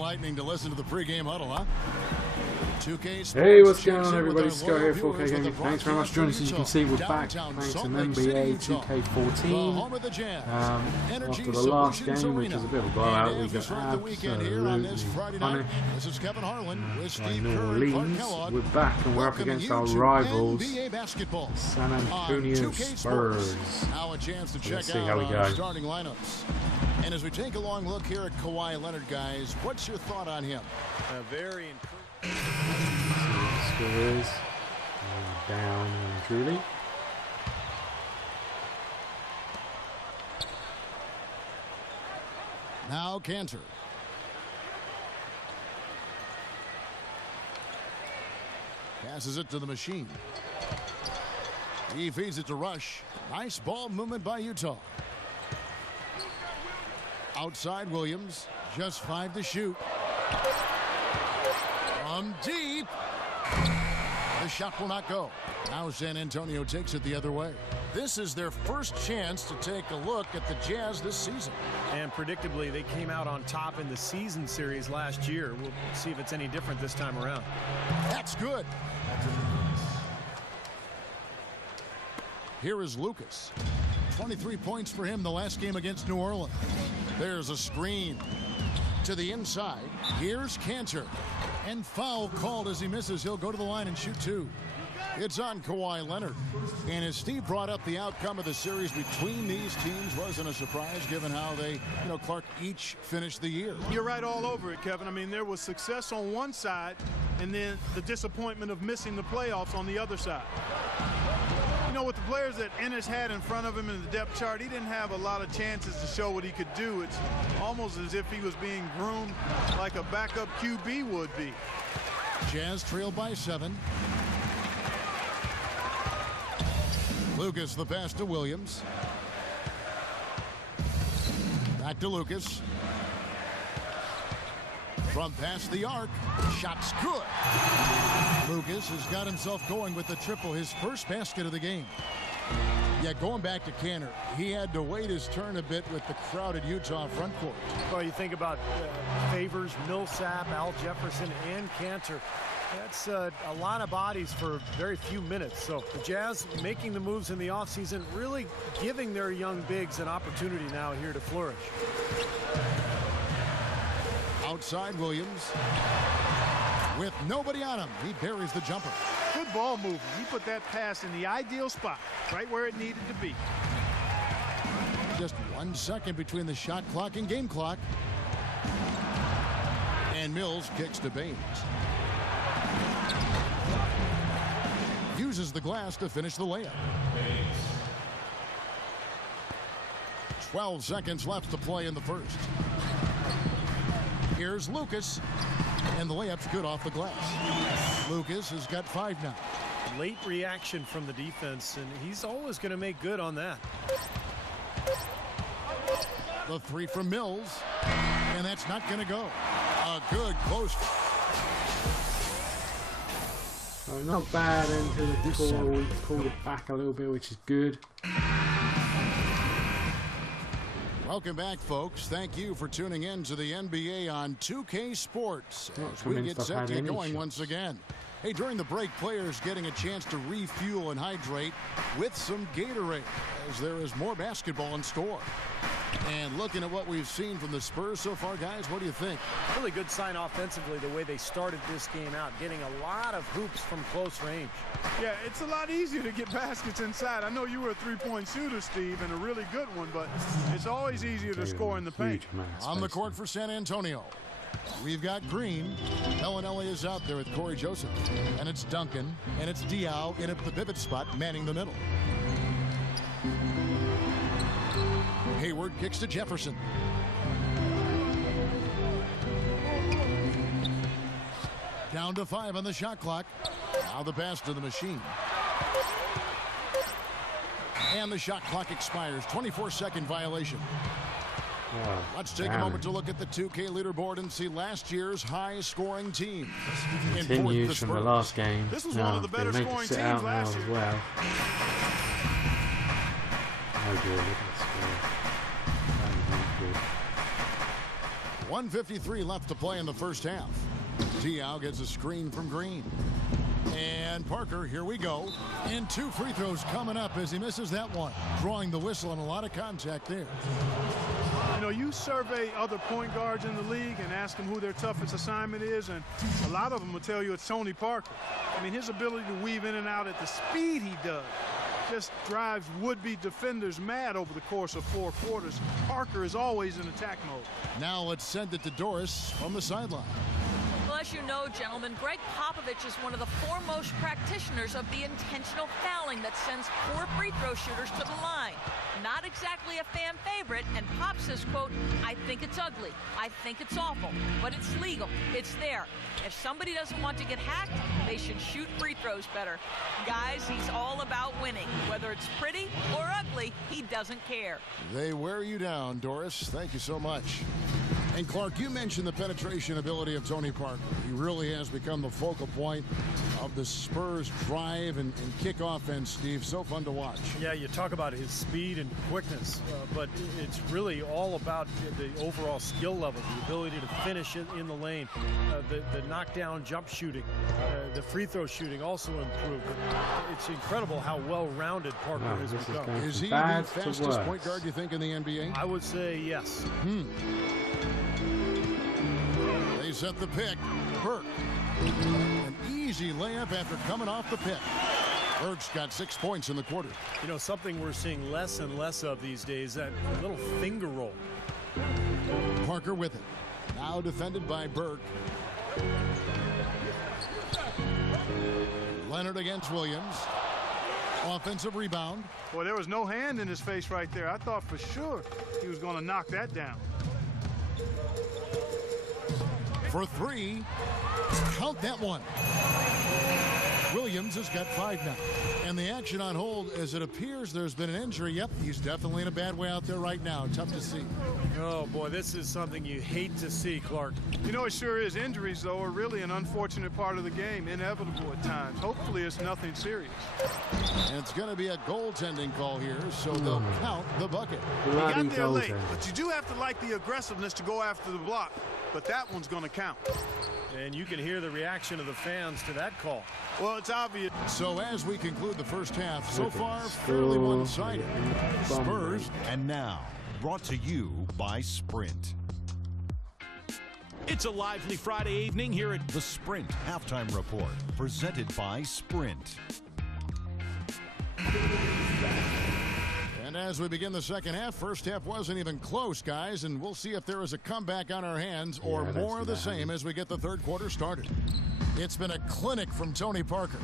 enlightening to listen to the pregame huddle, huh? 2K Sports. Hey, what's going on, everybody? Scott here, 4kGaming. Thanks very much for joining us. As you can see, we're back playing some NBA2k14. After the last game, which was a bit of a blowout, we got absolutely punished by New Orleans. We're back and we're up against our rivals, San Antonio Spurs. Let's see how we go. And as we take a long look here at Kawhi Leonard, guys, what's your thought on him? Very encouraging. See what the score is. Down and truly. Now Cantor. Passes it to the machine. He feeds it to Rush. Nice ball movement by Utah. Outside Williams. Just 5 to shoot. From deep. The shot will not go. Now San Antonio takes it the other way. This is their first chance to take a look at the Jazz this season. And predictably, they came out on top in the season series last year. We'll see if it's any different this time around. That's good. Here is Lucas. 23 points for him the last game against New Orleans. There's a screen. To the inside. Here's Cantor. And foul called as he misses. He'll go to the line and shoot 2. It's on Kawhi Leonard. And as Steve brought up, the outcome of the series between these teams wasn't a surprise given how they, Clark, each finished the year. You're right all over it, Kevin. I mean, there was success on one side and then the disappointment of missing the playoffs on the other side. With the players that Ennis had in front of him in the depth chart, he didn't have a lot of chances to show what he could do. It's almost as if he was being groomed like a backup QB would be. Jazz trail by 7. Lucas, the pass to Williams. Back to Lucas. From past the arc. Shot's good. Lucas has got himself going with the triple, his first basket of the game. Yeah, going back to Cantor, he had to wait his turn a bit with the crowded Utah front court. Well, you think about Favors, Millsap, Al Jefferson, and Cantor. That's a lot of bodies for very few minutes. So the Jazz making the moves in the offseason, really giving their young bigs an opportunity now here to flourish. Outside Williams. With nobody on him, he buries the jumper. Good ball movement. He put that pass in the ideal spot, right where it needed to be. Just 1 second between the shot clock and game clock. And Mills kicks to Baines. Uses the glass to finish the layup. 12 seconds left to play in the first. Here's Lucas. And the layup's good off the glass. Lucas has got 5 now. Late reaction from the defense, and he's always going to make good on that. The 3 from Mills. And that's not going to go. A good close. Not bad into the call. We pulled it back a little bit, which is good. Welcome back, folks. Thank you for tuning in to the NBA on 2K Sports as we get set to get going once again. Hey, during the break, players getting a chance to refuel and hydrate with some Gatorade as there is more basketball in store. And looking at what we've seen from the Spurs so far, guys, what do you think? Really good sign offensively the way they started this game out, getting a lot of hoops from close range. Yeah, it's a lot easier to get baskets inside. I know you were a three-point shooter, Steve, and a really good one, but it's always easier to score in the paint. On the court for San Antonio, we've got Green. Bellinelli is out there with Corey Joseph. And it's Duncan, and it's Diaw in at the pivot spot, manning the middle. Hayward kicks to Jefferson. Down to 5 on the shot clock. Now the pass to the machine. And the shot clock expires. 24-second violation. Oh, let's take a moment to look at the 2K leaderboard and see last year's high-scoring teams. Continues from the last game. This was one of the better scoring teams last year. As well. Oh, good. Look at the score. 1:53 left to play in the first half. Diao gets a screen from Green. And Parker, here we go. And 2 free throws coming up as he misses that one. Drawing the whistle and a lot of contact there. You know, you survey other point guards in the league and ask them who their toughest assignment is, and a lot of them will tell you it's Tony Parker. I mean, his ability to weave in and out at the speed he does just drives would-be defenders mad over the course of 4 quarters. Parker is always in attack mode. Now let's send it to Doris on the sideline. Well, as you know, gentlemen, Greg Popovich is one of the foremost practitioners of the intentional fouling that sends poor free throw shooters to the line. Not exactly a fan favorite, and Pop says, quote, "I think it's ugly. I think it's awful, but it's legal. It's there. If somebody doesn't want to get hacked, they should shoot free throws better." Guys, he's all about winning. Whether it's pretty or ugly, he doesn't care. They wear you down, Doris. Thank you so much. And Clark, you mentioned the penetration ability of Tony Parker. He really has become the focal point of the Spurs drive and kick offense, Steve. So fun to watch. Yeah, you talk about his speed and quickness, but it's really all about the overall skill level, the ability to finish it in the lane, the knockdown jump shooting, the free throw shooting also improved. It's incredible how well-rounded Parker has become. Is he the fastest point guard, you think, in the NBA? I would say yes. They set the pick. Burke. An easy layup after coming off the pick. Burke's got 6 points in the quarter. You know, something we're seeing less and less of these days, that little finger roll. Parker with it. Now defended by Burke. Leonard against Williams. Offensive rebound. Boy, there was no hand in his face right there. I thought for sure he was going to knock that down. For 3. Count that one. Williams has got 5 now. And the action on hold, as it appears there's been an injury. Yep, he's definitely in a bad way out there right now. Tough to see. Oh, boy, this is something you hate to see, Clark. You know, it sure is. Injuries, though, are really an unfortunate part of the game, inevitable at times. Hopefully it's nothing serious. And it's going to be a goaltending call here, so they'll count the bucket. He got there late, but you do have to like the aggressiveness to go after the block. But that one's going to count. And you can hear the reaction of the fans to that call. Well, it's obvious. So as we conclude the first half, so far fairly one-sided. Spurs. And now, brought to you by Sprint. It's a lively Friday evening here at the Sprint Halftime Report, presented by Sprint. And as we begin the second half, first half wasn't even close, guys, and we'll see if there is a comeback on our hands or more of the same as we get the third quarter started. It's been a clinic from Tony Parker.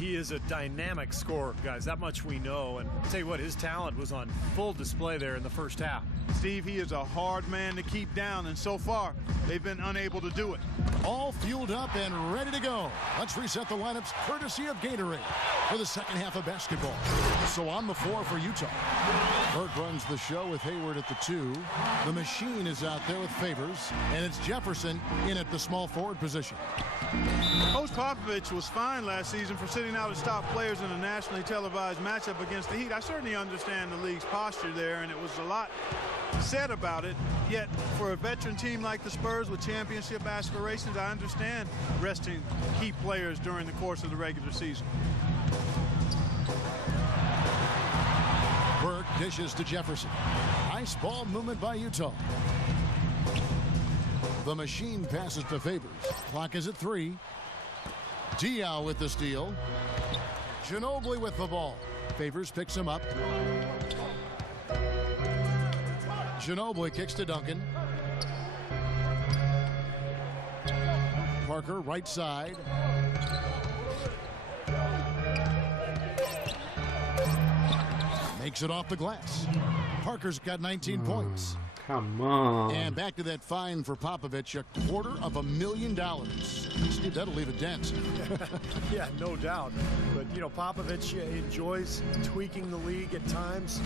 He is a dynamic scorer, guys. That much we know. And I'll tell you what, his talent was on full display there in the first half. Steve, he is a hard man to keep down, and so far, they've been unable to do it. All fueled up and ready to go. Let's reset the lineups courtesy of Gatorade for the second half of basketball. So on the floor for Utah. Burke runs the show with Hayward at the 2. The machine is out there with Favors, and it's Jefferson in at the small forward position. Coach Popovich was fined last season for sitting out his top players in a nationally televised matchup against the Heat. I certainly understand the league's posture there, and it was a lot said about it. Yet, for a veteran team like the Spurs with championship aspirations, I understand resting key players during the course of the regular season. Burke dishes to Jefferson. Nice ball movement by Utah. The machine passes to Favors. Clock is at 3. Diao with the steal. Ginobili with the ball. Favors picks him up. Ginobili kicks to Duncan. Parker right side. Makes it off the glass. Parker's got 19 points. Come on. And back to that fine for Popovich, $250,000. Steve, that'll leave a dent. Yeah, no doubt. But, you know, Popovich enjoys tweaking the league at times.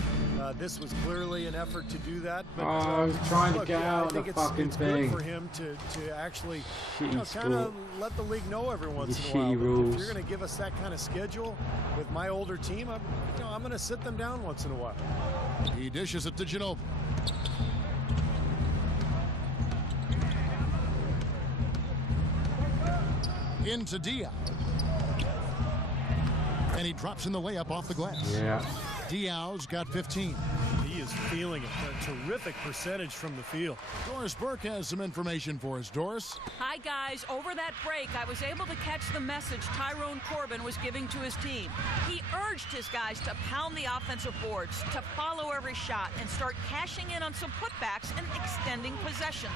This was clearly an effort to do that. But, he's trying to get out of the fucking thing. It's good for him to actually kind of let the league know every once in a while. If you're going to give us that kind of schedule with my older team, I'm going to sit them down once in a while. He dishes it to Ginobili. Into Diaz. And he drops in the layup off the glass. Yeah. Diaz got 15. He is feeling it. A terrific percentage from the field. Doris Burke has some information for us. Doris? Hi, guys. Over that break, I was able to catch the message Tyrone Corbin was giving to his team. He urged his guys to pound the offensive boards, to follow every shot, and start cashing in on some putbacks and extending possessions.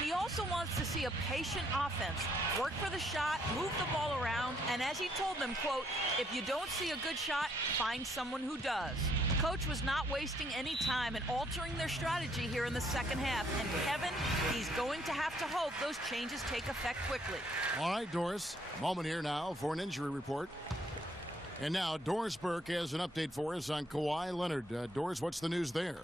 He also wants to see a patient offense, work for the shot, move the ball around, and as he told them, quote, if you don't see a good shot, find someone who does. Coach was not wasting any time in altering their strategy here in the second half, and Kevin, he's going to have to hope those changes take effect quickly. All right, Doris, a moment here now for an injury report. And now Doris Burke has an update for us on Kawhi Leonard. Doris, what's the news there?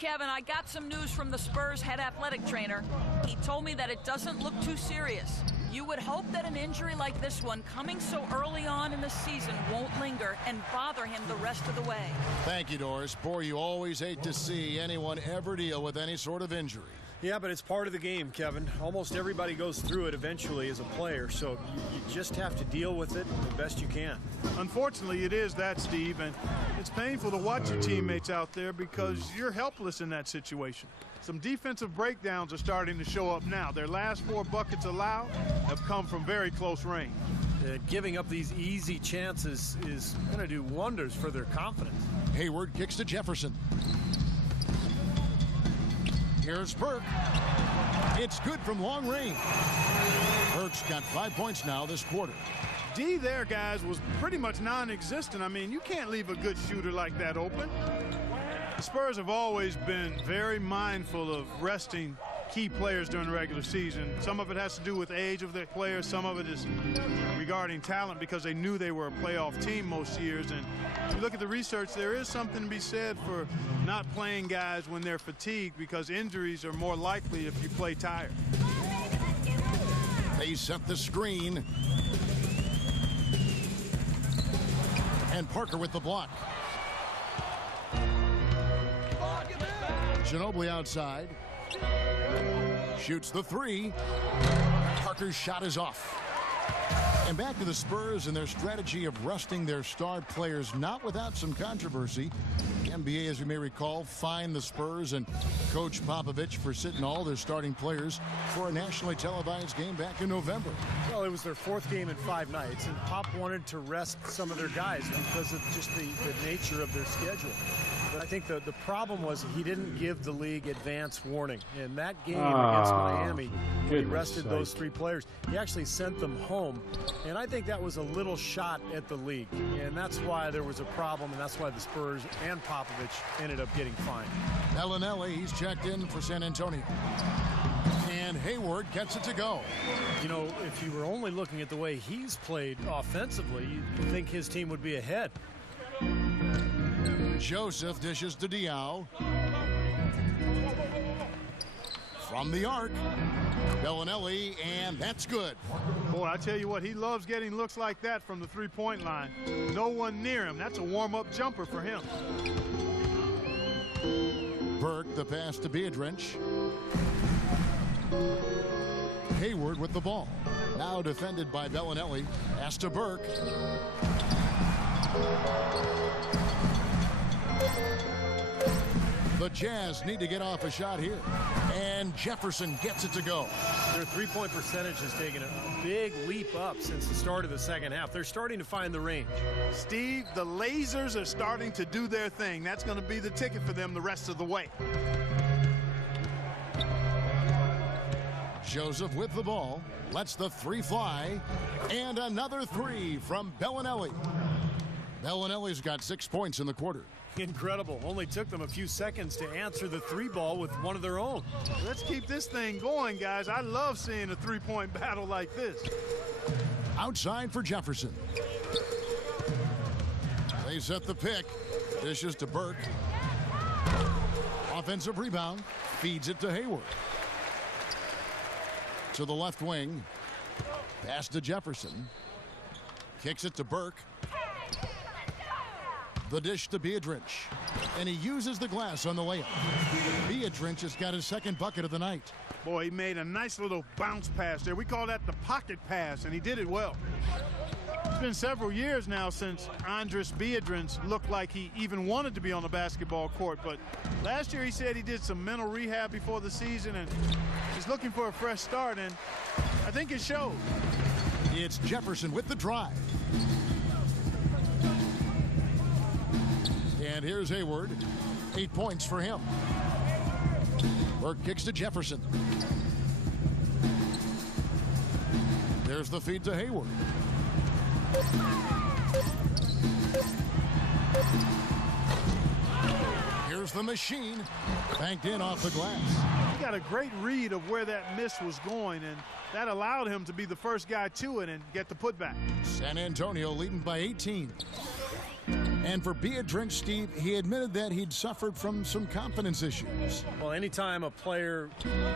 Kevin, I got some news from the Spurs head athletic trainer. He told me that it doesn't look too serious. You would hope that an injury like this one, coming so early on in the season, won't linger and bother him the rest of the way. Thank you, Doris. Boy, you always hate to see anyone ever deal with any sort of injury. Yeah, but it's part of the game, Kevin. Almost everybody goes through it eventually as a player, so you just have to deal with it the best you can. Unfortunately, it is that, Steve, and it's painful to watch your teammates out there because you're helpless in that situation. Some defensive breakdowns are starting to show up now. Their last 4 buckets allowed have come from very close range. Giving up these easy chances is going to do wonders for their confidence. Hayward kicks to Jefferson. Here's Burke. It's good from long range. Burke's got 5 points now this quarter. D there, guys, was pretty much non-existent. I mean, you can't leave a good shooter like that open. The Spurs have always been very mindful of resting key players during the regular season. Some of it has to do with age of the players. Some of it is regarding talent because they knew they were a playoff team most years. And if you look at the research, there is something to be said for not playing guys when they're fatigued because injuries are more likely if you play tired. They set the screen. And Parker with the block. Ginobili outside. Shoots the 3. Parker's shot is off. And back to the Spurs and their strategy of resting their star players, not without some controversy. The NBA, as you may recall, fined the Spurs and Coach Popovich for sitting all their starting players for a nationally televised game back in November. Well, it was their 4th game in 5 nights, and Pop wanted to rest some of their guys because of just the nature of their schedule. But I think the problem was he didn't give the league advance warning. In that game against Miami, he rested those 3 players. He actually sent them home. And I think that was a little shot at the league. And that's why there was a problem, and that's why the Spurs and Popovich ended up getting fined. Bellinelli, he's checked in for San Antonio. And Hayward gets it to go. You know, if you were only looking at the way he's played offensively, you'd think his team would be ahead. Joseph dishes to Diaw. From the arc, Bellinelli, and that's good. Boy, I tell you what, he loves getting looks like that from the 3-point line. No one near him. That's a warm-up jumper for him. Burke, the pass to Biedrins. Hayward with the ball. Now defended by Bellinelli. Pass to Burke. The Jazz need to get off a shot here. And Jefferson gets it to go. Their 3-point percentage has taken a big leap up since the start of the second half. They're starting to find the range. Steve, the lasers are starting to do their thing. That's going to be the ticket for them the rest of the way. Joseph with the ball. Lets the 3 fly. And another 3 from Bellinelli. Bellinelli's got 6 points in the quarter. Incredible. Only took them a few seconds to answer the 3 ball with one of their own. Let's keep this thing going, guys. I love seeing a 3-point battle like this. Outside for Jefferson. They set the pick. Dishes to Burke. Offensive rebound. Feeds it to Hayward. To the left wing. Pass to Jefferson. Kicks it to Burke. The dish to Biedrins, and he uses the glass on the layup. Biedrins has got his second bucket of the night. Boy, he made a nice little bounce pass there. We call that the pocket pass, and he did it well. It's been several years now since Andris Biedrins looked like he even wanted to be on the basketball court, but last year he said he did some mental rehab before the season, and he's looking for a fresh start, and I think it showed. It's Jefferson with the drive. And here's Hayward. 8 points for him. Burke kicks to Jefferson. There's the feed to Hayward. Here's the machine. Banked in off the glass. He got a great read of where that miss was going, and that allowed him to be the first guy to it and get the putback. San Antonio leading by 18. And for Biedrins, Steve, he admitted that he'd suffered from some confidence issues. Well, anytime a player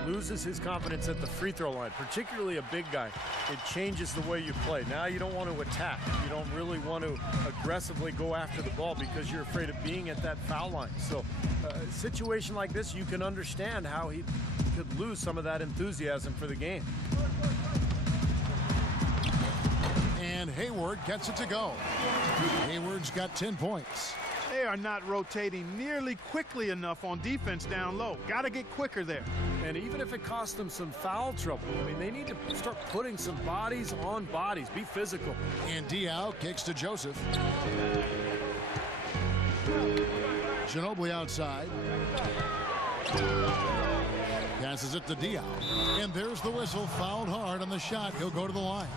loses his confidence at the free throw line, particularly a big guy, it changes the way you play. Now you don't want to attack. You don't really want to aggressively go after the ball because you're afraid of being at that foul line. So a situation like this, you can understand how he could lose some of that enthusiasm for the game. And Hayward gets it to go. Hayward's got 10 points. They are not rotating nearly quickly enough on defense down low. Got to get quicker there. And even if it costs them some foul trouble, I mean, they need to start putting some bodies on bodies. Be physical. And Diaw kicks to Joseph. Ginobili outside. Passes it to Diaw. And there's the whistle. Fouled hard on the shot. He'll go to the line.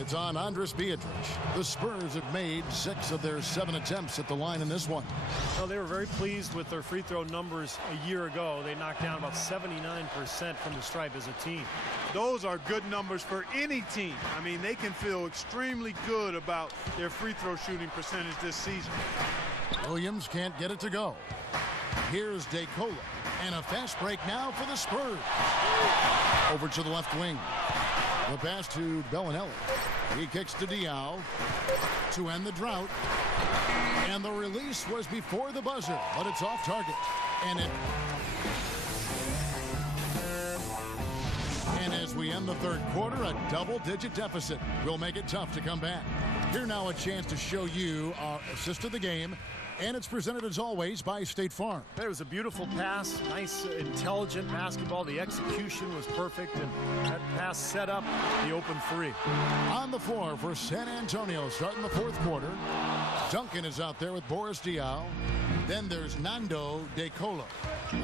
It's on Andris Biedrins. The Spurs have made 6 of their 7 attempts at the line in this one. Well, they were very pleased with their free throw numbers a year ago. They knocked down about 79% from the stripe as a team. Those are good numbers for any team. I mean, they can feel extremely good about their free throw shooting percentage this season. Williams can't get it to go. Here's DeCola. And a fast break now for the Spurs. Over to the left wing. The pass to Bellinelli. He kicks to Diaw to end the drought. And the release was before the buzzer, but it's off target. And as we end the third quarter, a double-digit deficit will make it tough to come back. Here now a chance to show you our assist of the game. And it's presented, as always, by State Farm. There was a beautiful pass, nice, intelligent basketball. The execution was perfect, and that pass set up the open three. On the floor for San Antonio, starting the fourth quarter. Duncan is out there with Boris Diaw. Then there's Nando DeCola.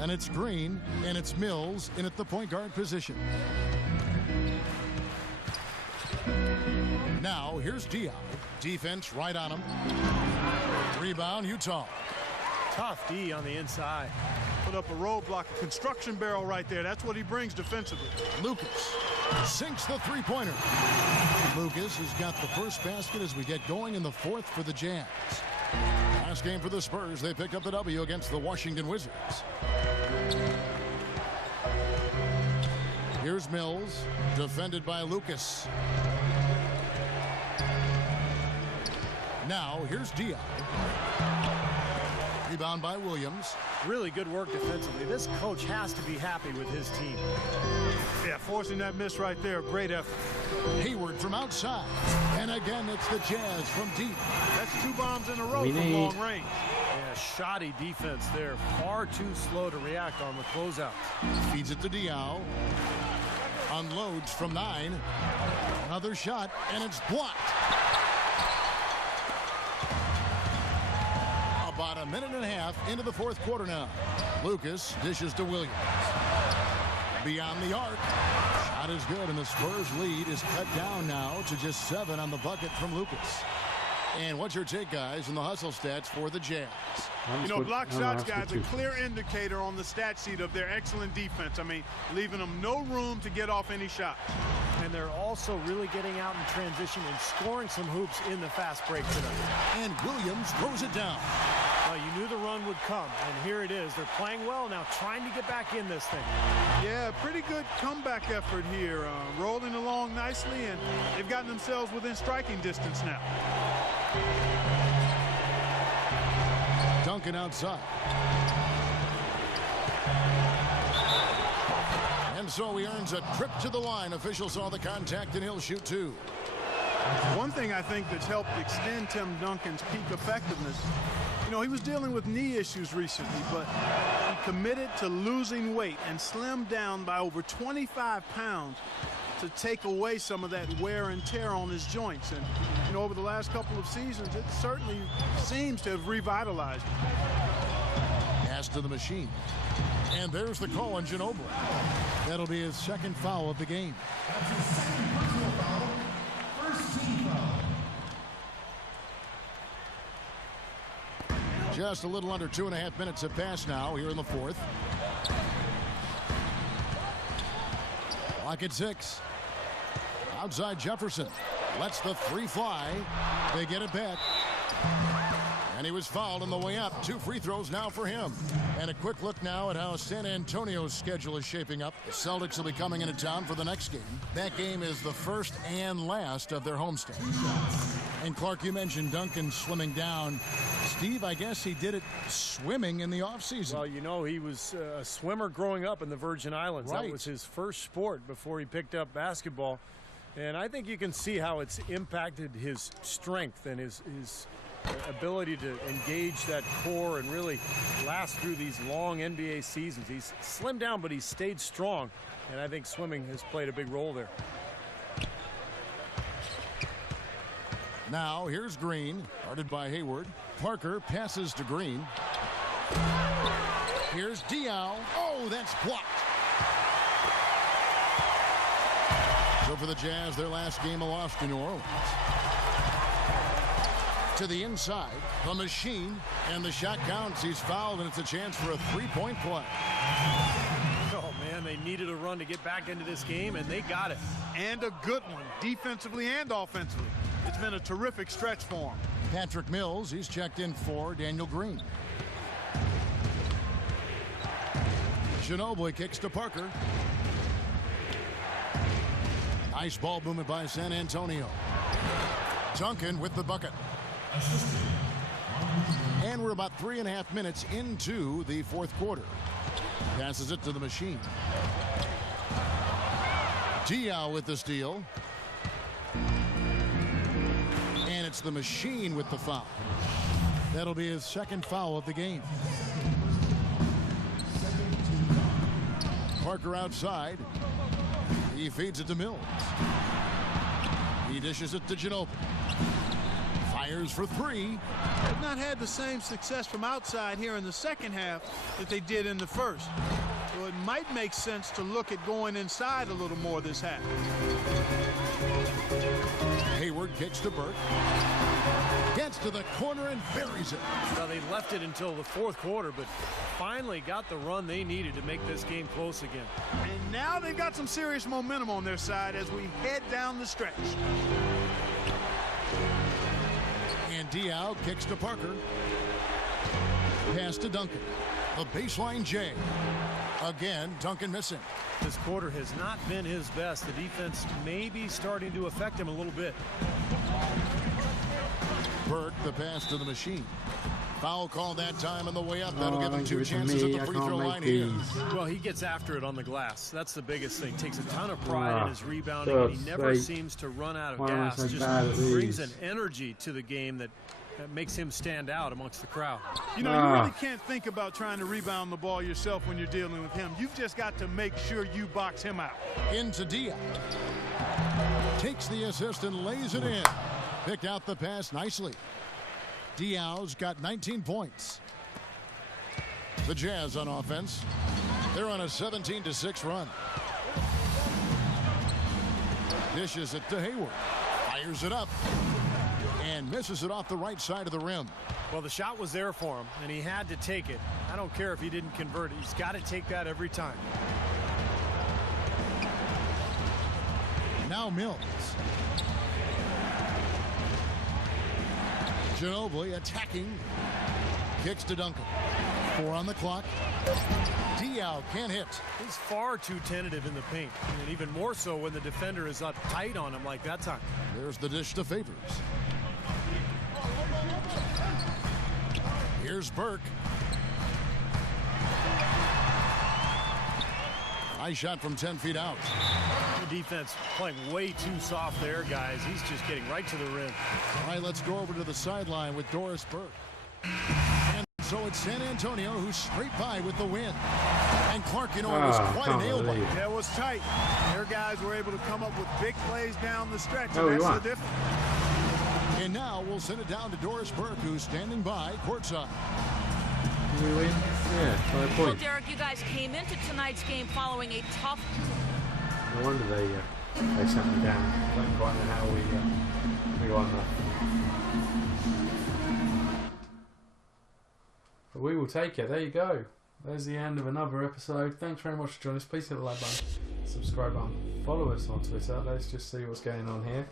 And it's Green, and it's Mills in at the point guard position. Now, here's Diaw. Defense right on him. Rebound, Utah. Tough D on the inside. Put up a roadblock, a construction barrel right there. That's what he brings defensively. Lucas sinks the three-pointer. Lucas has got the first basket as we get going in the fourth for the Jazz. Last game for the Spurs, they picked up the W against the Washington Wizards. Here's Mills, defended by Lucas. Now, here's Diaw. Rebound by Williams. Really good work defensively. This coach has to be happy with his team. Yeah, forcing that miss right there. Great effort. Hayward from outside. And again, it's the Jazz from deep. That's 2 bombs in a row from long range. Yeah, shoddy defense there. Far too slow to react on the closeout. Feeds it to Diaw. Unloads from 9. Another shot, and it's blocked. About a minute and a half into the fourth quarter now. Lucas dishes to Williams. Beyond the arc. Shot is good, and the Spurs lead is cut down now to just 7 on the bucket from Lucas. And what's your take, guys, in the hustle stats for the Jazz? You know, block shots, guys, a clear indicator on the stat sheet of their excellent defense. I mean, leaving them no room to get off any shot. And they're also really getting out in transition and scoring some hoops in the fast break tonight. And Williams throws it down. Well, you knew the run would come, and here it is. They're playing well now, trying to get back in this thing. Yeah, pretty good comeback effort here. Rolling along nicely, and they've gotten themselves within striking distance now. Duncan outside. And so he earns a trip to the line. Officials saw the contact, and he'll shoot two. One thing I think that's helped extend Tim Duncan's peak effectiveness, you know, he was dealing with knee issues recently, but he committed to losing weight and slimmed down by over 25 pounds to take away some of that wear and tear on his joints. And, you know, over the last couple of seasons, it certainly seems to have revitalized him. Pass to the machine. And there's the call on Ginobili. That'll be his second foul of the game. That's his second personal foul. First team foul. Just a little under 2.5 minutes have passed now here in the fourth. Clock at 6. Outside Jefferson. Lets the three fly. They get it back. And he was fouled on the way up. 2 free throws now for him. And a quick look now at how San Antonio's schedule is shaping up. The Celtics will be coming into town for the next game. That game is the first and last of their homestand. And Clark, you mentioned Duncan slimming down. Steve, I guess he did it swimming in the offseason. Well, you know, he was a swimmer growing up in the Virgin Islands. Right. That was his first sport before he picked up basketball. And I think you can see how it's impacted his strength and his ability to engage that core and really last through these long NBA seasons. He's slimmed down, but he's stayed strong, and I think swimming has played a big role there. Now here's Green, guarded by Hayward. Parker passes to Green. Here's Diaw. Oh, that's blocked. So for the Jazz, their last game a loss to New Orleans. To the inside, the machine, and the shot counts. He's fouled, and it's a chance for a three-point play. Oh, man, they needed a run to get back into this game, and they got it. And a good one, defensively and offensively. It's been a terrific stretch for him. Patrick Mills, he's checked in for Daniel Green. Ginobili kicks to Parker. Nice ball movement by San Antonio. Duncan with the bucket. And we're about 3.5 minutes into the fourth quarter. Passes it to the machine. Diaw with the steal. And it's the machine with the foul. That'll be his second foul of the game. Parker outside. He feeds it to Mills. He dishes it to Ginobili. Fires for three. They've not had the same success from outside here in the second half that they did in the first. So it might make sense to look at going inside a little more this half. Hayward kicks to Burke. Gets to the corner and buries it. Well, they left it until the fourth quarter, but finally got the run they needed to make this game close again. And now they've got some serious momentum on their side as we head down the stretch. And Diaw kicks to Parker. Pass to Duncan. The baseline J. Again, Duncan missing. This quarter has not been his best. The defense may be starting to affect him a little bit. Burke, the pass to the machine. Foul call that time on the way up. That'll give him 2 chances at the free throw line here. Well, he gets after it on the glass. That's the biggest thing. Takes a ton of pride in his rebounding, and he never seems to run out of gas. Just brings an energy to the game that makes him stand out amongst the crowd. You know, you really can't think about trying to rebound the ball yourself when you're dealing with him. You've just got to make sure you box him out. Into Diaw. Takes the assist and lays it in. Picked out the pass nicely. Diaw's got 19 points. The Jazz on offense. They're on a 17-6 run. Dishes it to Hayward. Fires it up. And misses it off the right side of the rim. Well, the shot was there for him, and he had to take it. I don't care if he didn't convert it. He's got to take that every time. Now Mills. Ginobili attacking. Kicks to Duncan. 4 on the clock. Diaw can't hit. He's far too tentative in the paint, and even more so when the defender is up tight on him like that time. There's the dish to Favors. Here's Burke. Nice shot from 10 feet out. The defense playing way too soft there, guys. He's just getting right to the rim. All right, let's go over to the sideline with Doris Burke. And so it's San Antonio who's straight by with the win. And Clark, you know, it was quite a nail biter. Yeah, it was tight. Their guys were able to come up with big plays down the stretch, Oh, and that's the difference. And now we'll send it down to Doris Burke, who's standing by courtside. Did we win? Yeah, 5 Well, points. Derek, you guys came into tonight's game following a tough... No wonder they sent me down. I don't quite know how we won that. But we will take it. There you go. There's the end of another episode. Thanks very much for joining us. Please hit the like button, subscribe button, follow us on Twitter. Let's just see what's going on here.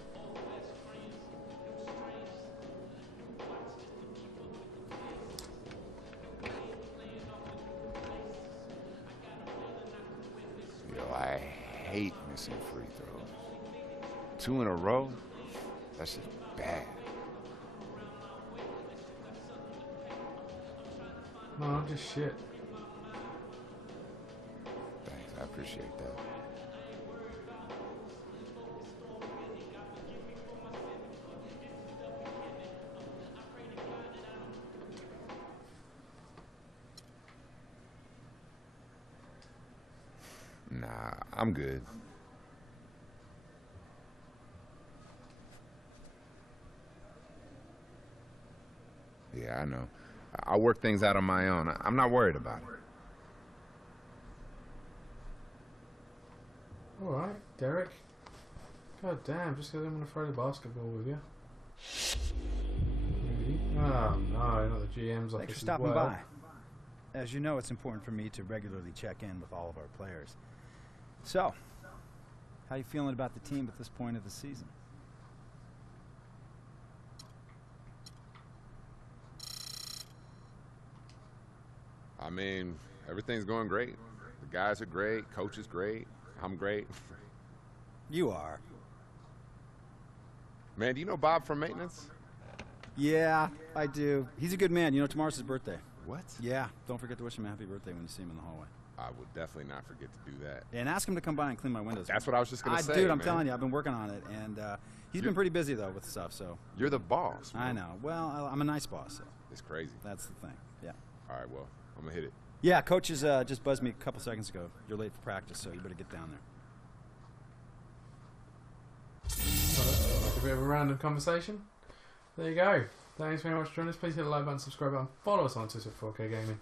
I hate missing free throws. 2 in a row? That's just bad. No, I'm just shit. Thanks, I appreciate that. Nah, I'm good. Yeah, I know. I'll work things out on my own. I'm not worried about it. Alright, Derek. God damn, just because I want to throw the basketball with you. Oh no, not the GM's office. Thanks for stopping as well. by. As you know, it's important for me to regularly check in with all of our players. So, how you feeling about the team at this point of the season? I mean, everything's going great. The guys are great, coach is great, I'm great. You are. Man, do you know Bob from maintenance? Yeah, I do. He's a good man. You know, tomorrow's his birthday. What? Yeah, don't forget to wish him a happy birthday when you see him in the hallway. I would definitely not forget to do that. And ask him to come by and clean my windows. That's what I was just going to say, Dude, I'm man. telling you, I've been working on it, and he's been pretty busy, though, with stuff, so. You're the boss, man. I know. Well, I'm a nice boss, so. It's crazy. That's the thing, yeah. All right, well, I'm going to hit it. Yeah, coach has just buzzed me a couple seconds ago. You're late for practice, so you better get down there. Like a bit of a random conversation. There you go. Thanks very much for joining us. Please hit the like button, subscribe button, follow us on Twitter, 4kGaming.